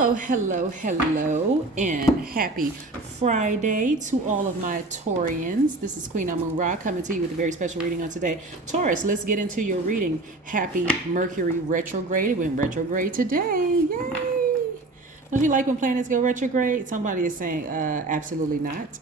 Hello, hello, hello, and happy Friday to all of my Taurians. This is Queen Amun Ra coming to you with a very special reading on today. Taurus, let's get into your reading. Happy Mercury retrograde. It went retrograde today. Yay! Don't you like when planets go retrograde? Somebody is saying absolutely not.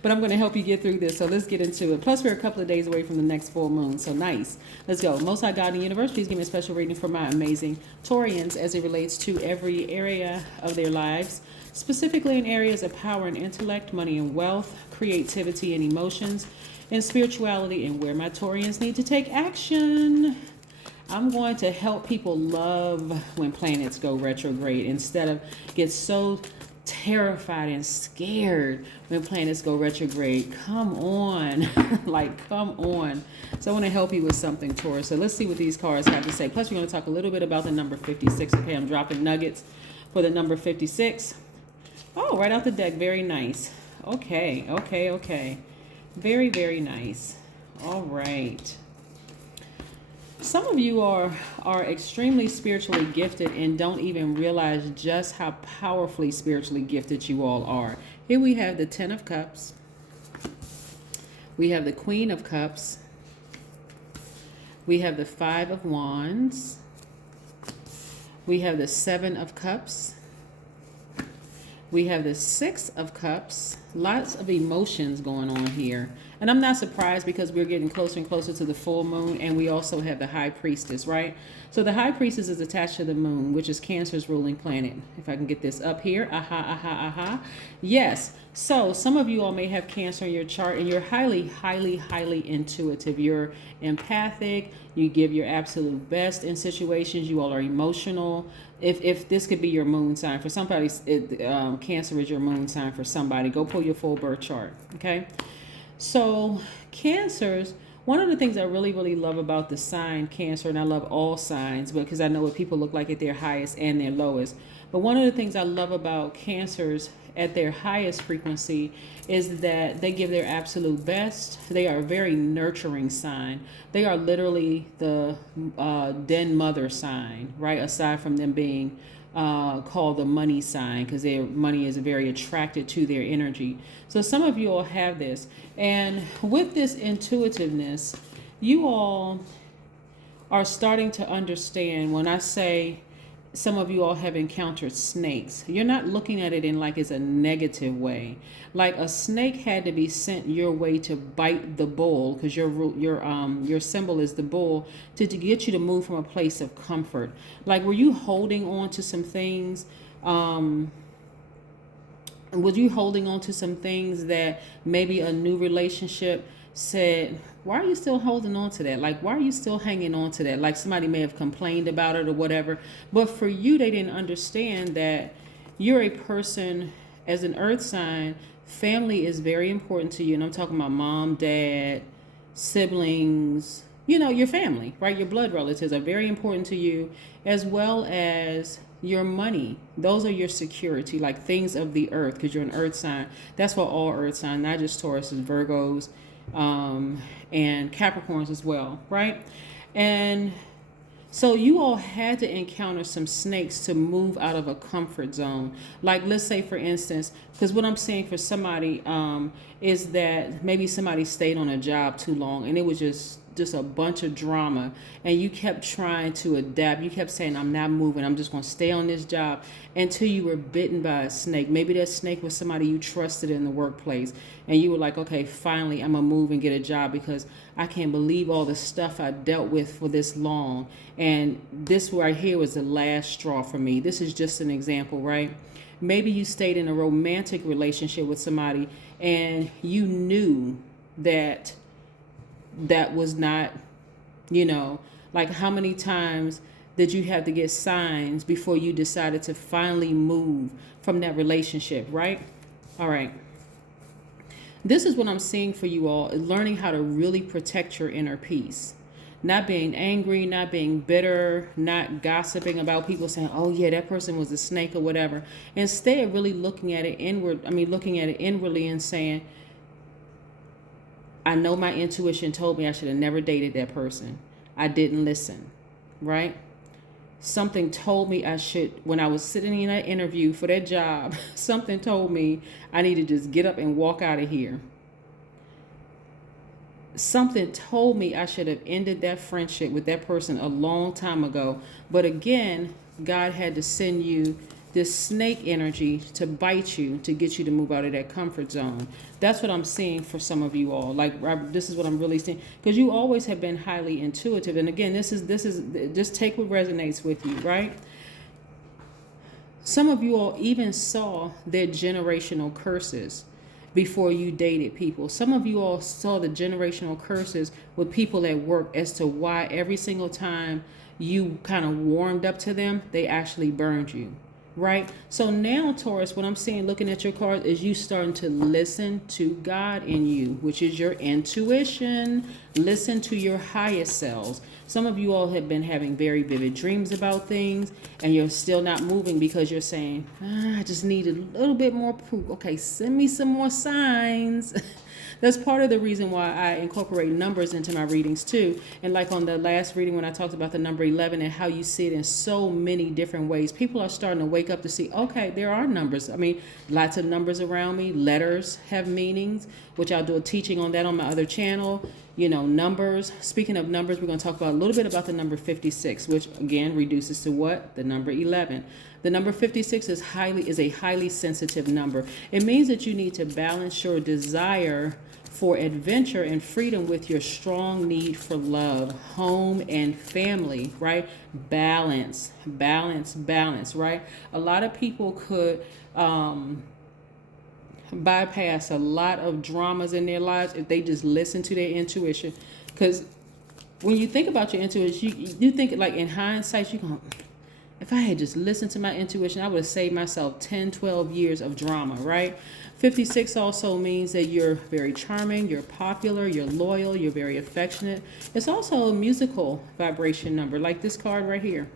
But I'm going to help you get through this. So let's get into it. Plus, we're a couple of days away from the next full moon. So nice. Let's go. Most High God in the universe, please give me a special reading for my amazing Taurians as it relates to every area of their lives, specifically in areas of power and intellect, money and wealth, creativity and emotions, and spirituality, and where my Taurians need to take action. I'm going to help people love when planets go retrograde instead of get so terrified and scared when planets go retrograde. Come on. Like, come on. So I want to help you with something, Taurus. So let's see what these cards have to say. Plus, we're going to talk a little bit about the number 56. Okay, I'm dropping nuggets for the number 56. Oh, right out the deck. Very nice. Okay. Very, very nice. All right. Some of you are extremely spiritually gifted and don't even realize just how powerfully spiritually gifted you all are. Here we have the 10 of Cups. We have the Queen of Cups. We have the 5 of Wands. We have the 7 of Cups. We have the 6 of Cups. Lots of emotions going on here. And I'm not surprised because we're getting closer and closer to the full moon. And we also have the High Priestess, right? So the High Priestess is attached to the moon, which is Cancer's ruling planet. If I can get this up here. Aha. Yes. So some of you all may have Cancer in your chart and you're highly intuitive. You're empathic. You give your absolute best in situations. You all are emotional. If this could be your moon sign for somebody, Cancer is your moon sign for somebody. Go pull your full birth chart. Okay. So Cancers, one of the things I really love about the sign Cancer, and I love all signs because I know what people look like at their highest and their lowest. But one of the things I love about Cancers at their highest frequency is that they give their absolute best. They are a very nurturing sign. They are literally the den mother sign, right? Aside from them being called the money sign because their money is very attracted to their energy. So some of you all have this. And with this intuitiveness, you all are starting to understand when I say some of you all have encountered snakes. You're not looking at it in like it's a negative way. Like a snake had to be sent your way to bite the bull because your symbol is the bull to get you to move from a place of comfort. Like, were you holding on to some things? Was you holding on to some things that maybe a new relationship said, why are you still holding on to that? Like, why are you still hanging on to that? Like somebody may have complained about it or whatever. But for you, they didn't understand that you're a person as an earth sign. Family is very important to you. And I'm talking about mom, dad, siblings, your family, right? Your blood relatives are very important to you, as well as your money. Those are your security, like things of the earth, because you're an earth sign. That's for all earth signs, not just Tauruses, Virgos, and Capricorns as well, right? And so you all had to encounter some snakes to move out of a comfort zone. Like, let's say, for instance, because what I'm saying for somebody is that maybe somebody stayed on a job too long and it was just a bunch of drama, and you kept trying to adapt. You kept saying, I'm not moving. I'm just going to stay on this job until you were bitten by a snake. Maybe that snake was somebody you trusted in the workplace, and you were like, okay, finally, I'm going to move and get a job because I can't believe all the stuff I dealt with for this long. And this right here was the last straw for me. This is just an example, right? Maybe you stayed in a romantic relationship with somebody and you knew that was not, like, how many times did you have to get signs before you decided to finally move from that relationship, right? All right. This is what I'm seeing for you all, learning how to really protect your inner peace. Not being angry, not being bitter, not gossiping about people saying, oh yeah, that person was a snake or whatever. Instead, really looking at it inwardly and saying, I know my intuition told me I should have never dated that person. I didn't listen, right? something told me I should, when I was sitting in that interview for that job, something told me I need to just get up and walk out of here. Something told me I should have ended that friendship with that person a long time ago. But again, God had to send you this snake energy to bite you, to get you to move out of that comfort zone. That's what I'm seeing for some of you all. Like, this is what I'm really seeing, because you always have been highly intuitive. And again, this is just take what resonates with you, right? Some of you all even saw their generational curses before you dated people. Some of you all saw the generational curses with people at work as to why every single time you kind of warmed up to them, they actually burned you. Right? So now, Taurus, what I'm seeing looking at your cards is you starting to listen to God in you, which is your intuition. Listen to your highest selves. Some of you all have been having very vivid dreams about things, and you're still not moving because you're saying, I just need a little bit more proof. Okay, send me some more signs. That's part of the reason why I incorporate numbers into my readings too. And like on the last reading when I talked about the number 11 and how you see it in so many different ways, people are starting to wake up to see, okay, there are numbers. I mean, lots of numbers around me. Letters have meanings, which I'll do a teaching on that on my other channel. You know, numbers. Speaking of numbers, we're going to talk about a little bit about the number 56, which again reduces to what? The number 11. The number 56 is a highly sensitive number. It means that you need to balance your desire for adventure and freedom with your strong need for love, home, and family, right? Balance, right? A lot of people could bypass a lot of dramas in their lives if they just listen to their intuition. Because when you think about your intuition, you think like in hindsight, you go, if I had just listened to my intuition, I would have saved myself 10, 12 years of drama, right? 56 also means that you're very charming, you're popular, you're loyal, you're very affectionate. It's also a musical vibration number, like this card right here,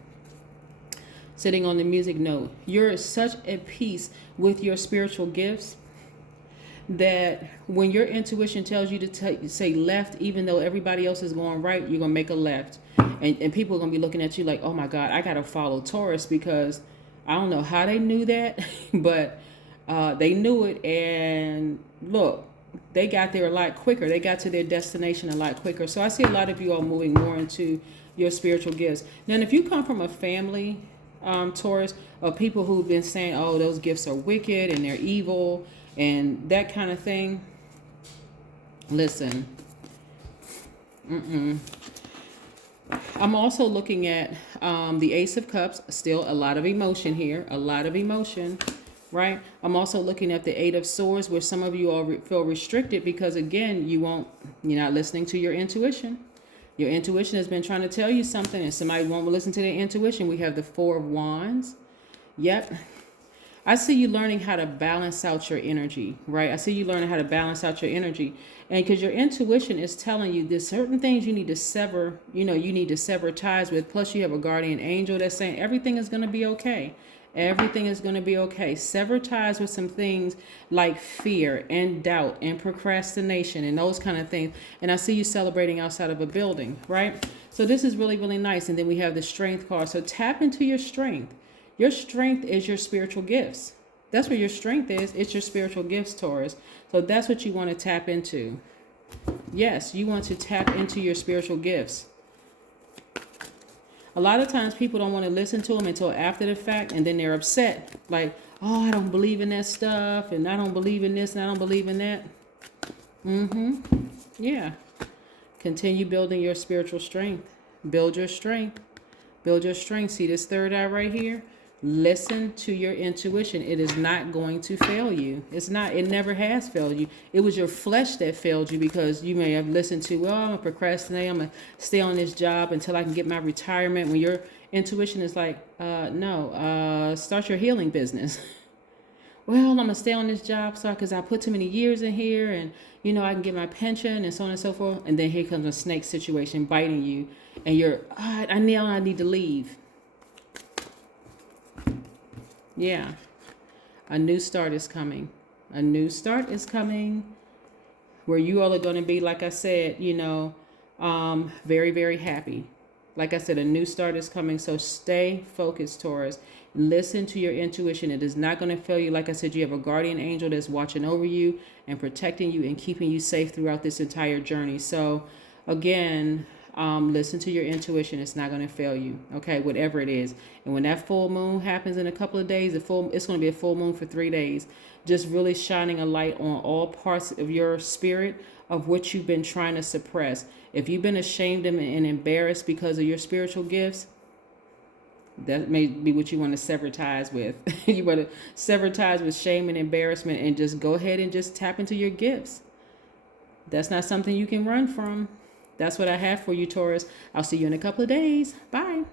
sitting on the music note. You're such at peace with your spiritual gifts that when your intuition tells you to say left, even though everybody else is going right, you're going to make a left. And people are going to be looking at you like, oh my God, I got to follow Taurus, because I don't know how they knew that, but they knew it. And look, they got there a lot quicker. They got to their destination a lot quicker. So I see a lot of you all moving more into your spiritual gifts. Now, if you come from a family, Taurus, of people who've been saying, oh, those gifts are wicked and they're evil and that kind of thing, listen, I'm also looking at the Ace of Cups. Still a lot of emotion here, a lot of emotion, right? I'm also looking at the Eight of Swords, where some of you all feel restricted because, again, you're not listening to your intuition. Your intuition has been trying to tell you something, and somebody won't listen to their intuition. We have the Four of Wands. Yep. I see you learning how to balance out your energy, right? I see you learning how to balance out your energy. And because your intuition is telling you there's certain things you need to sever, you need to sever ties with. Plus you have a guardian angel that's saying everything is going to be okay. Everything is going to be okay. Sever ties with some things like fear and doubt and procrastination and those kind of things. And I see you celebrating outside of a building, right? So this is really, really nice. And then we have the Strength card. So tap into your strength. Your strength is your spiritual gifts. That's where your strength is. It's your spiritual gifts, Taurus. So that's what you want to tap into. Yes, you want to tap into your spiritual gifts. A lot of times people don't want to listen to them until after the fact, and then they're upset. Like, oh, I don't believe in that stuff, and I don't believe in this, and I don't believe in that. Yeah. Continue building your spiritual strength. Build your strength. Build your strength. See this third eye right here? Listen to your intuition. It is not going to fail you. It's not. It never has failed you. It was your flesh that failed you because you may have listened to, well, I'm going to procrastinate. I'm going to stay on this job until I can get my retirement. When your intuition is like, no, start your healing business. Well, I'm going to stay on this job because I put too many years in here and, I can get my pension and so on and so forth. And then here comes a snake situation biting you and you're, I need to leave. Yeah, a new start is coming. A new start is coming where you all are going to be, like I said, very, very happy. Like I said, a new start is coming. So stay focused, Taurus. Listen to your intuition. It is not going to fail you. Like I said, you have a guardian angel that's watching over you and protecting you and keeping you safe throughout this entire journey. So again, listen to your intuition. It's not going to fail you. Okay, whatever it is. And when that full moon happens in a couple of days, it's going to be a full moon for 3 days. Just really shining a light on all parts of your spirit of what you've been trying to suppress. If you've been ashamed and embarrassed because of your spiritual gifts, that may be what you want to sever ties with. You want to sever ties with shame and embarrassment and just go ahead and just tap into your gifts. That's not something you can run from. That's what I have for you, Taurus. I'll see you in a couple of days. Bye.